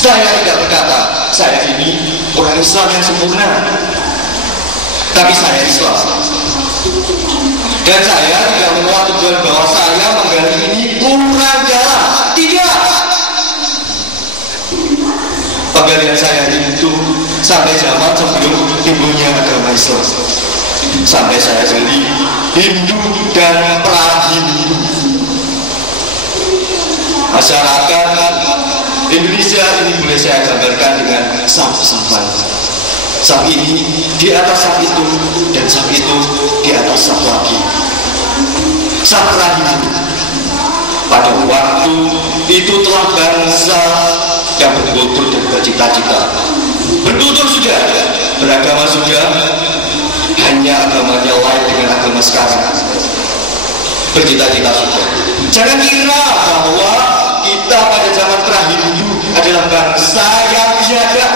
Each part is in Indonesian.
Saya tidak berkata saya ini orang Islam yang sempurna, tapi saya Islam. Dan saya tidak memuat tujuan bahwa saya menggali ini kurang jalan. Tidak. Penggalian saya itu sampai zaman sebelum timbulnya agama Islam. Sampai saya jadi Hindu dan pra-Hindu. Masyarakat Indonesia ini boleh saya gambarkan dengan saf-safan. Saf ini di atas saf itu, dan saf itu di atas saf lagi. Saf pra-Hindu. Pada waktu itu telah bangsa yang berkultur dan bercita-cita. Berkultur sudah, beragama sudah, hanya agamanya lain dengan agama sekarang. Bercita-cita sudah. Jangan kira bahwa kita pada zaman pra-Hindu adalah bangsa yang biadab.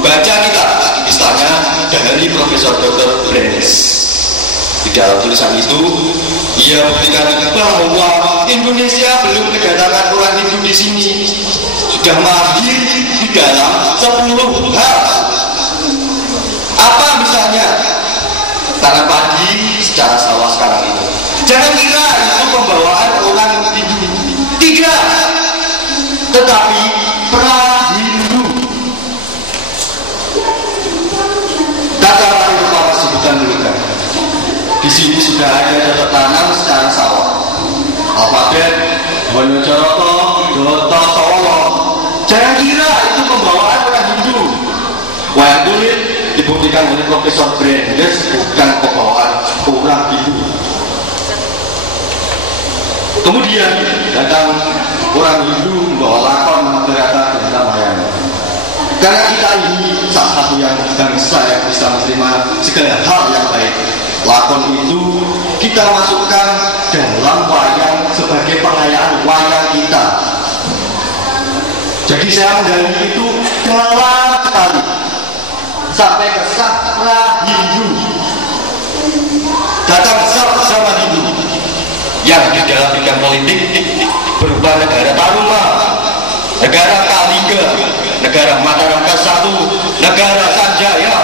Baca kita istilahnya dari Profesor Dr. Brenes. Di dalam tulisan itu ia buktikan bahwa Indonesia belum kedatangan orang Hindu di sini, sudah mahir di dalam 10 hal. Apa misalnya? Tanam padi secara sawah sekarang ini. Jangan kira itu pembawaan orang Hindu. Tidak. Tetapi pra-Hindu. Tata rupa sebutan dulu kan. Di sini sudah ada cocok tanam secara sawah. Alfabet Wonojaroko, Dota, Solo. Jangan kira itu pembawaan orang Hindu. Wayang kulit dibuktikan oleh Profesor Brenes bukan pembawaan orang Hindu. Kemudian datang orang Hindu membawa lakon, mengerata dan wayang. Karena kita ini salah satu yang bangsa yang bisa menerima segala hal yang baik. Lakon itu kita masukkan dalam wayang sebagai pengayaan wayang kita. Jadi saya menggali itu dalam sekali sampai ke sastra Hindu. Datang sama Hindu yang di dalam bidang politik berupa negara Taruma, negara Kalingga, negara Mataram ke-1, negara Sanjaya,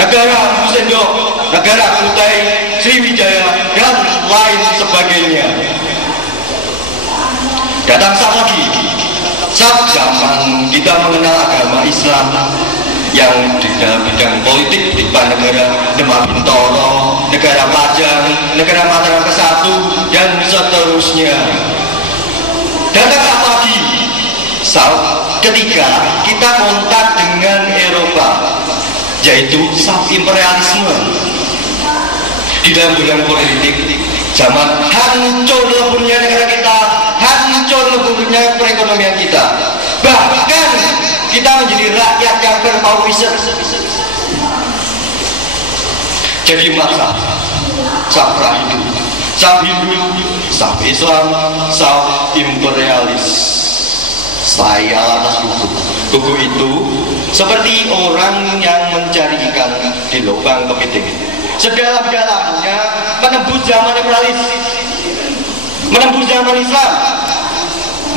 negara Musendo, negara Kutai, Sriwijaya, dan lain sebagainya. Datang saat lagi, saat zaman kita mengenal agama Islam yang di dalam bidang politik di negara Demak Bintoro, negara Pajang, negara Mataram ke-1, dan seterusnya. Datang saat lagi, saat ketiga kita kontak dengan Eropa, yaitu saat imperialisme. Di dalam bidang politik, zaman hancur leburnya negara kita, hancur leburnya perekonomian kita. Bahkan kita menjadi rakyat yang terpaurisir. Jadi masa sah pra-Hindu, sah Hindu, sah Islam, sah imperialis. Saya atas buku itu seperti orang yang mencari ikan di lubang kepiting. Sedalam-dalamnya menembus zaman imperialis, menembus zaman Islam,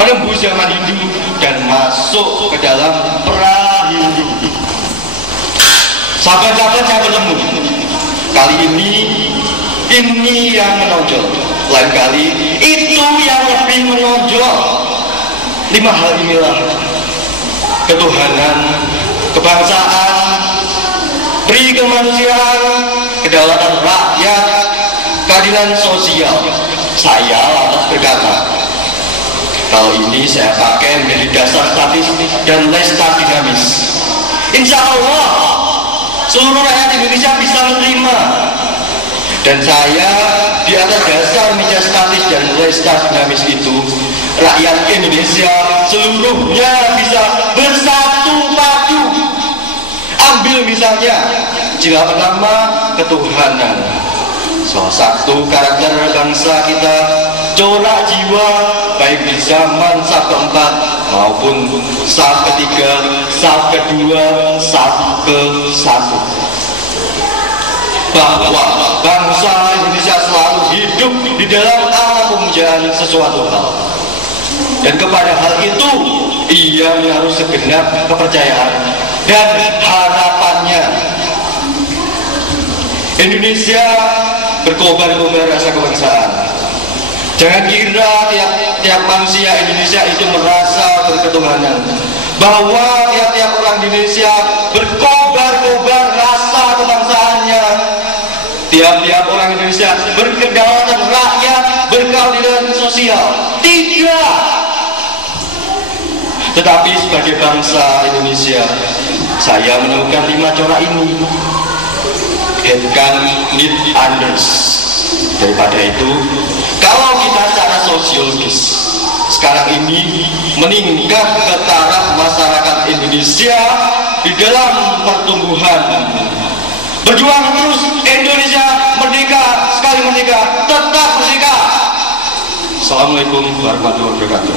menembus zaman Hindu, dan masuk ke dalam pra-Hindu. Sahabat-sahabat yang bertemu kali ini yang menonjol, lain kali itu yang lebih menonjol. 5 hal inilah: ketuhanan, kebangsaan, pri kemanusiaan, kedaulatan rakyat, keadilan sosial. Saya lantas berkata, kalau ini saya pakai menjadi dasar statistik dan lestar dinamis. Insya Allah seluruh rakyat Indonesia bisa menerima. Dan saya di atas dasar meja statis dan lestar dinamis itu, rakyat Indonesia seluruhnya bisa bersatu padu. Ambil misalnya jika pertama ketuhanan, salah satu karakter bangsa kita, corak jiwa baik di zaman saat keempat maupun saat ketiga, saat kedua, saat ke-1, bahwa bangsa Indonesia selalu hidup di dalam alam pemujaan sesuatu hal. Dan kepada hal itu ia menaruh segenap kepercayaan dan harapannya. Indonesia berkobar-kobar rasa kebangsaan. Jangan kira tiap manusia Indonesia itu merasa berketuhanan, bahwa tiap orang Indonesia berkobar-kobar rasa kebangsaannya. Tiap orang Indonesia berkedaulatan rakyat, berkeadilan sosial. Tidak. Tetapi sebagai bangsa Indonesia, saya menemukan 5 corak ini. Head can need others. Daripada itu, kalau kita secara sosiologis sekarang ini meningkat ke taraf masyarakat Indonesia di dalam pertumbuhan, berjuang terus Indonesia merdeka, sekali merdeka tetap merdeka. Assalamualaikum warahmatullahi wabarakatuh.